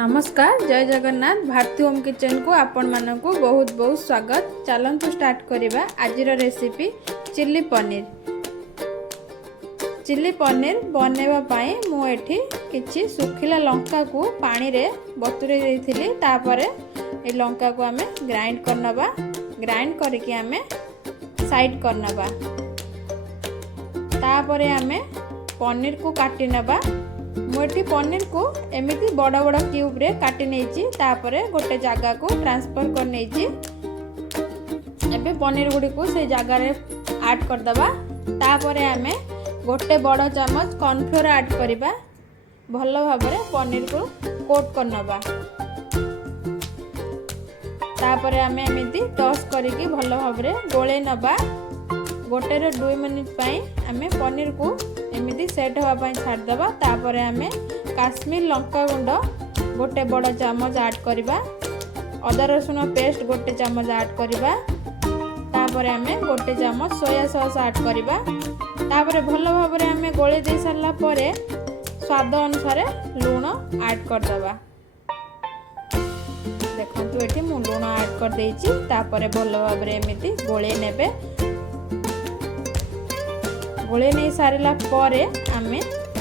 नमस्कार जय Jagannath Bharti home kitchen को आपण मानकु बहुत बहुत स्वागत। चलंतु स्टार्ट करिबा आजिर recipe chilli paneer. Chilli paneer बनेबा पई मु एठी किछि सुखिला लंका को पानी रे बतुरे देइथिली। तापरे ए लंका को हमें ग्राइंड करनबा। ग्राइंड करके हमें साइड करनबा। तापरे हमें पनीर को काटी नबा। मोटी पनीर को एमिति बड़ बड़ क्यूब रे काटी नेछि। तापरे गोटे जगह को ट्रांसफर कर नेछि। एबे पनीर गुडी को से जगह रे ऐड कर दबा। तापरे हमें गोटे बड़ चम्मच कॉर्नफ्लोर ऐड करिबा। भलो भाबरे पनीर को कोट करनबा। तापरे हमें एमिति टॉस करिकि भलो भाबरे गोळे नबा। गोटे रे 2 मिनिट पई हमें पनीर को एमिति सेट होवा पई छाड़ दबा। तापरे हमें काश्मीर लंका गुंड गोटे बड़ चम्मच ऐड करिबा। अदा रसुण पेस्ट गोटे चम्मच ऐड करिबा। तापरे हमें गोटे चम्मच सोया सॉस ऐड करिबा। तापरे भलो भाबरे हमें गोळे दे सारला परे स्वाद अनुसार लूण ऐड कर दबा। देखंतु एठी मु लूण ऐड कर देइछि। तापरे भलो भाबरे एमिति गोळे नेबे। गोळे नहीं सारिला परे हमें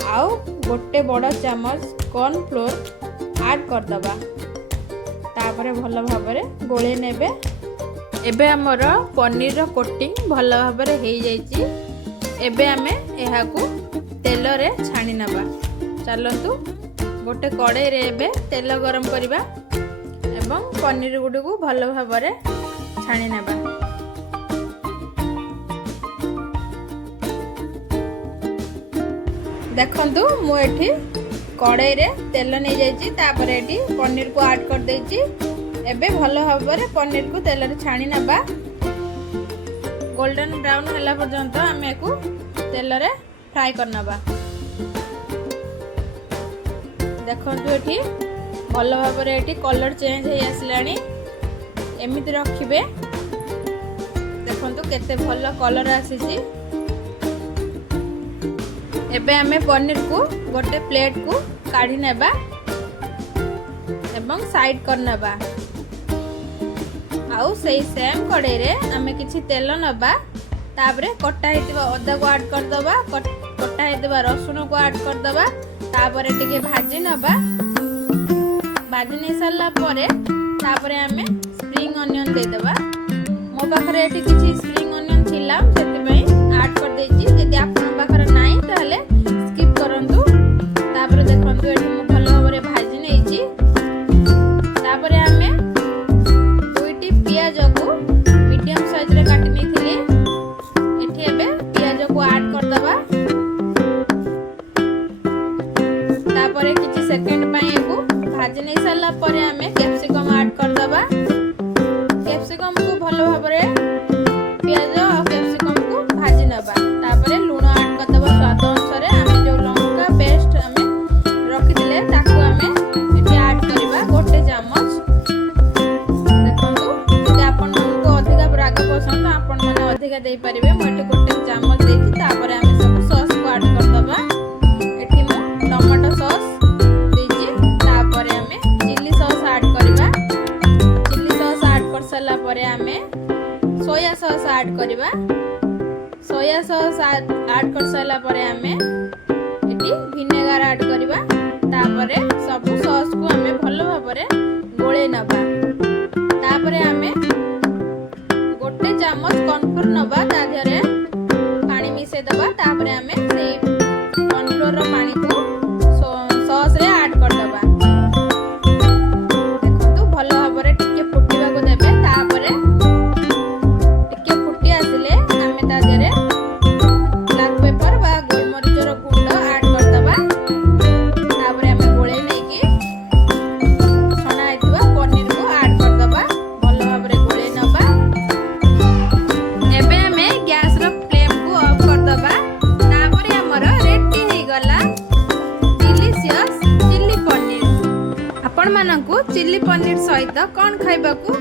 आउ गोटे बड़ चम्मच कॉर्नफ्लोर ऐड कर दबा। तापरे भलो भाबरे गोळे नेबे। एबे हमर पनीर रो कोटिंग भलो भाबरे हेई जाईची। एबे हमें एहा को तेल रे छाणी नबा। चलंतु गोटे कड़ाई रे एबे तेल गरम करिबा एवं पनीर गुडी को भलो भाबरे छाणी नबा। देखंतु मु एठी कड़ाई रे तेल नहीं जाइछि। तापर एठी पनीर को ऐड कर देइछि। एबे भलो भाबरे पनीर को तेल रे छाणी नबा। गोल्डन ब्राउन होला पर्यंत हमें को तेल रे फ्राई करनबा। देखंतु एठी भलो भाबरे एठी कलर चेंज हे आसलानी। एमिति रखिबे। देखंतु केते भलो कलर आसीछि। एबे हमें पनीर को गोटे प्लेट को काढ़ी नेबा एवं साइड करनबा। आउ सेही सेम कड़ाई रे हमें किछि तेल नबा। तापरे कटा हेतिबा अदा को ऐड कर दबा। कटा हेतिबा रसुण को ऐड कर दबा। तापरे टिके भाजी नबा। भाजी नै सारला परे तापरे हमें स्प्रिंग अनियन दे दबा। मो पाखरे एठी किछि स्प्रिंग अनियन थिला सेति पई ऐड कर देछि। यदि आपन पाखरे नाही ताले स्किप करंतु। तापरे देखंतु एठी मु भलो भाबरे भाजी नेछि। तापरे हमें दुईटी पियाज को मीडियम साइज रे काटि नेथिली। एठी एबे पियाज को ऐड कर दबा। तापरे किछि सेकंड पई एको भाजी नै सारला परे हमें कैप्सिकम ऐड कर दबा। कैप्सिकम को भलो भाबरे पियाज और कैप्सिकम को भाजी नबा। तापरे लूण ऐड कर दबा स्वाद अनुसार। हमें जो लंका पेस्ट हमें रखि दिले ताको हमें एठी ऐड करिबा गोटे चम्मच। देखंतु जे आपन को अधिका राग पसंद आपन माने अधिका देई परिबे। मु एठी गोटे चम्मच देछि। तापरे हमें सब सॉस को ऐड कर दबा। एठी मु टमाटो सॉस देछि। तापरे हमें चिल्ली सॉस ऐड करिबा। चिल्ली सॉस ऐड कर साला परे हमें सोया सॉस ऐड करिबा। सोया सॉस ऐड कर साला परे हमें एटी विनेगर ऐड करिबा। तापरे सब सॉस को हमें भलो भाबरे गोळे नबा। तापरे हमें गोटे चम्मच कॉर्नफ्लोर नबा। ता धरे पानी मिसे दबा। तापरे हमें सेही कॉर्नफ्लोर रो पानी को सॉस रे ऐड कर दबा। देखंतु भलो भाबरे टिके फुटिबा को देबे। तापरे टिके फुटी आसिले हमें ता धरे ब्लैक पेपर बा गोलमरिच रो गुंड ऐड कर दबा। तापरे हमें गोळे नै कि छना हेतिबा पनीर को ऐड कर दबा। भलो भाबरे गोळे नबा। एबे हमें गैस रो फ्लेम को ऑफ कर दबा। तापरे हमर रेडी हे गला डिलीशियस चिल्ली पनीर। आपण मानकु चिल्ली पनीर सहित कोन खाइबा को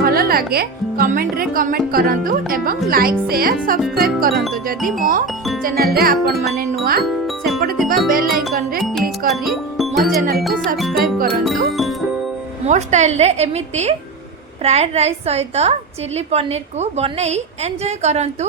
भलो लागे कमेंट रे कमेंट करंतु एवं लाइक शेयर सब्सक्राइब करंतु। जदि मो चैनल रे आपण माने नुआ सेपटे थिबा बेल आइकन रे क्लिक करी मो चैनल को सब्सक्राइब करंतु। मो स्टाइल रे एमिति फ्राइड राइस सहित चिली पनीर को बनेई एंजॉय करंतु।